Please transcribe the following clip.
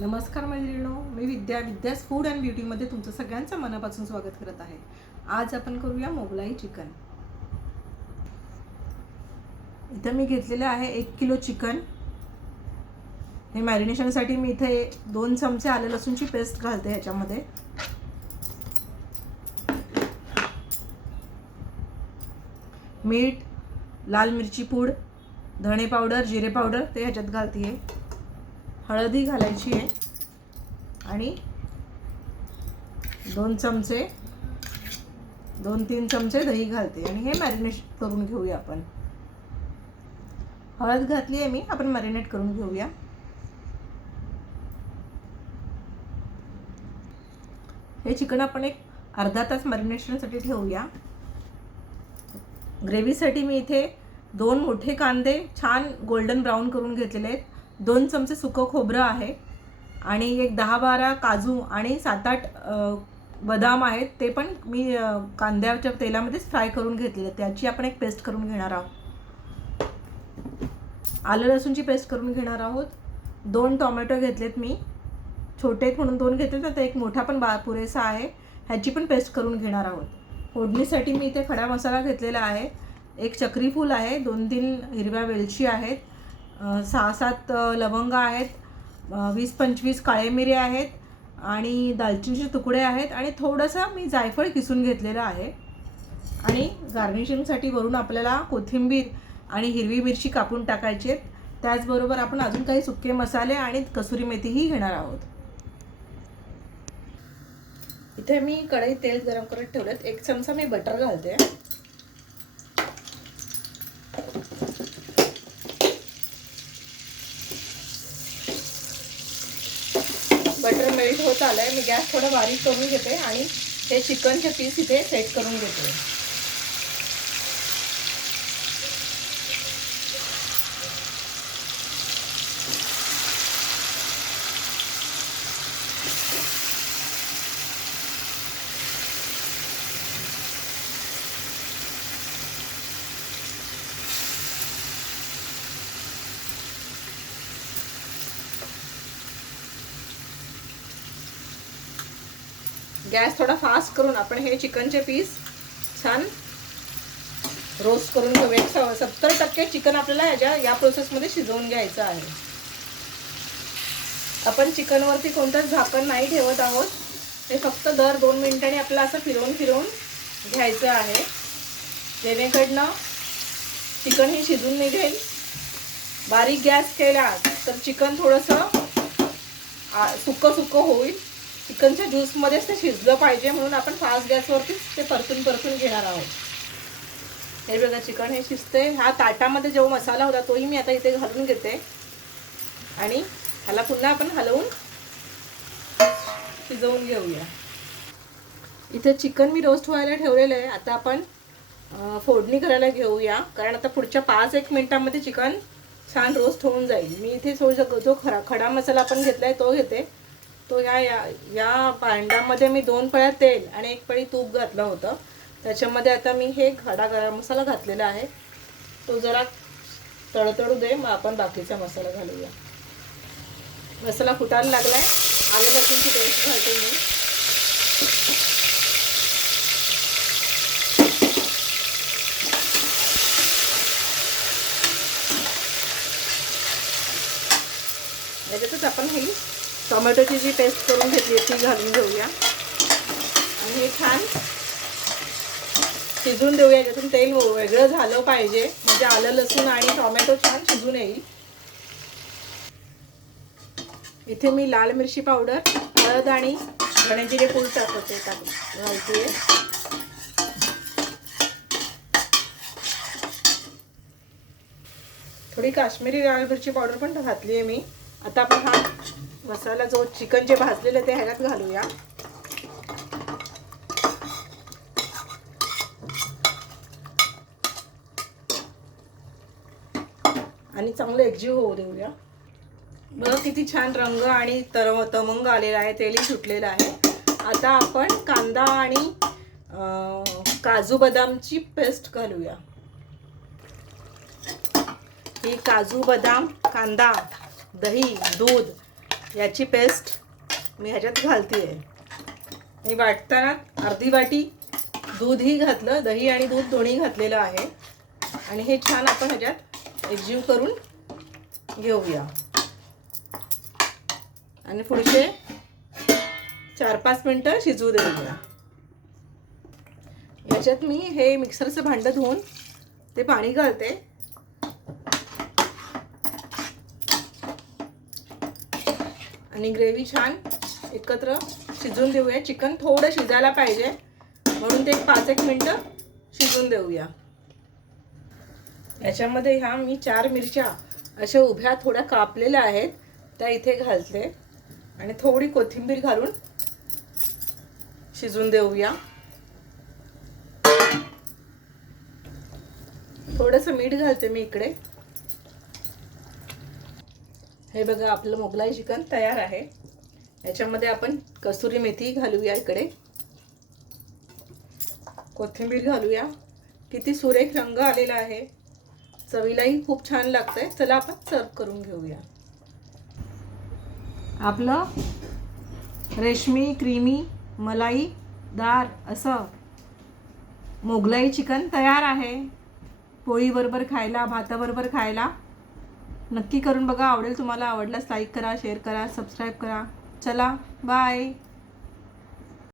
नमस्कार मैत्रिणींनो, मी विद्यास food and ब्युटीमध्ये तुमचं सगळ्यांचं मनापासून स्वागत करत आहे। आज आपण करूया मोगलाई चिकन। इथे मी घेतलेले आहे 1 किलो चिकन। हे मॅरिनेशनसाठी मी इथे 2 चमचे आले लसूणची पेस्ट घालते ह्याच्यामध्ये। मीठ, लाल मिरची पूड, धणे पावडर, जिरे पावडर ते ह्याच्यात घालते। हळदी घालायची आहे आणि 2-3 चमचे दही घालते आणि हे मॅरिनेट करून घेऊया आपण। हळद घातली आहे मी, आपण मॅरिनेट करून घेऊया। हे चिकन आपण एक अर्धा तास मॅरिनेशनसाठी ठेवूया। ग्रेव्हीसाठी मी इथे 2 मोठे कांदे छान गोल्डन ब्राउन करून घेतलेले आहेत। 2 चमचे सुकं खोबरं आहे आणि एक 10-12 काजू आणि 7-8 बदाम आहेत, ते पण मी कांद्याच्या तेलामध्येच फ्राय करून घेतलेले। त्याची आपण एक पेस्ट करून घेणार आहोत। आलं लसूणची पेस्ट करून घेणार आहोत। 2 टोमॅटो घेतलेत मी, छोटे म्हणून 2 घेतलेत, तर एक मोठा पण पुरेसा आहे। ह्याची पण पेस्ट करून घेणार आहोत। फोडणीसाठी मी इथे खडा मसाला घेतलेला आहे। 1 चक्री फूल आहे, 2-3 हिरव्या वेलची आहेत, 6-7 लवंग आहेत, 20-25 काळे मिरे आहेत आणि दालचिनीचे तुकडे आहेत आणि थोडंसं मी जायफळ किसून घेतलेलं आहे। आणि गार्निशिंगसाठी वरून आपल्याला कोथिंबीर आणि हिरवी मिरची कापून टाकायची आहेत। त्याचबरोबर आपण अजून काही सुके मसाले आणि कसुरी मेथीही घेणार आहोत। इथे मी कढईत तेल गरम करत ठेवलेत। 1 चमचा मी बटर घालते। बटर मेल्ट होत आलंय। मी गॅस थोडा बारीक करून घेते आणि हे चिकनचे पीस इथे सेट करून घेते। गॅस थोडा फास्ट करून आपण हे चिकनचे पीस छान रोस्ट करून घेऊ। 70% चिकन आपल्याला या प्रोसेसमध्ये शिजवून घ्यायचं आहे। आपण चिकनवरती कोणतंच झाकण नाही ठेवत आहोत। हे फक्त दर 2 मिनिटांनी आपल्याला असं फिरवून घ्यायचं आहे, जेणेकरून चिकन हे शिजून निघेल। बारीक गॅस केला तर चिकन थोडंसं सुकं होईल। चिकनच्या ज्यूसमध्येच ते शिजलं पाहिजे, म्हणून आपण फास्ट गॅसवरती ते परतून घेणार आहोत। हे बघा, चिकन हे शिजते। ह्या ताटामध्ये जो मसाला होता तोही मी आता इथे घालून घेते आणि ह्याला पुन्हा आपण हलवून शिजवून घेऊया। इथे चिकन मी रोस्ट व्हायला ठेवलेलं आहे। आता आपण फोडणी करायला घेऊया, कारण आता पुढच्या 5-1 मिनिटांमध्ये चिकन छान रोस्ट होऊन जाईल। मी इथे जो खडा मसाला आपण घेतलाय तो घेते। तो या भांड्यामध्ये मी 2 पळ्या तेल आणि 1 पळी तूप घातलं होतं। त्याच्यामध्ये आता मी हे खडा गरम मसाला घातलेला आहे। तो जरा तडतडू दे, मग आपण बाकीचा मसाला घालूया। मसाला फुटायला लागलाय। आलं लसूणची पेस्ट घालते मी। याच्यातच आपण ही टोमॅटोची जी पेस्ट करून घेतली ती घालून घेऊया आणि हे छान शिजून देऊया। याच्यातून तेल वेगळं झालं पाहिजे, म्हणजे आलं लसूण आणि टोमॅटो छान शिजून येईल। इथे मी लाल मिरची पावडर, हळद आणि धणे जिरे पूड घालते। थोडी काश्मीरी लाल मिरची पावडर पण घातली आहे मी। आता आपण हा मसाला जो चिकन जे भाजलेलं ते ह्याच्यात घालूया आणि चांगलं एकजीव होऊ देऊया। बघा किती छान रंग आणि तमंग आलेला आहे, तेलही सुटलेलं आहे। आता आपण कांदा आणि काजू बदामची पेस्ट घालूया। ही काजू बदाम, कांदा, दही, दूध याची पेस्ट मी ह्याच्यात घालते आहे. मी वाटताना अर्धी वाटी दूधही घातलं, दही आणि दूध दोन्ही घातलेलं आहे. आणि हे छान आपण ह्याच्यात एकजीव करून घेऊया आणि पुढचे 4-5 मिनटं शिजवू देऊया. याच्यात मी हे मिक्सरचं भांडं धुवून ते पाणी घालते आणि ग्रेव्ही छान एकत्र शिजवून देऊया. चिकन थोडं शिजायला पाहिजे म्हणून ते 5-1 मिनटं शिजवून देऊया. याच्यामध्ये ह्या मी 4 मिरच्या अशा उभ्या थोड्या कापलेल्या आहेत त्या इथे घालते आणि थोडी कोथिंबीर घालून शिजवून देऊया. थोडंसं मीठ घालते मी इकडे. हे बघा आपलं मोगलाई चिकन तयार आहे. याच्यामध्ये आपण कसुरी मेथी घालूया, इकडे कोथिंबीर घालूया. किती सुरेख रंग आलेला आहे, चवीलाही खूप छान लागतंय. चला आपण सर्व करून घेऊया. आपलं रेशमी क्रीमी मलाईदार असं मोगलाई चिकन तयार आहे. पोळीबरोबर खायला, भाताबरोबर खायला नक्की करून बघा. आवडेल तुम्हाला. आवडल्यास लाईक करा, शेअर करा, सबस्क्राईब करा. चला बाय.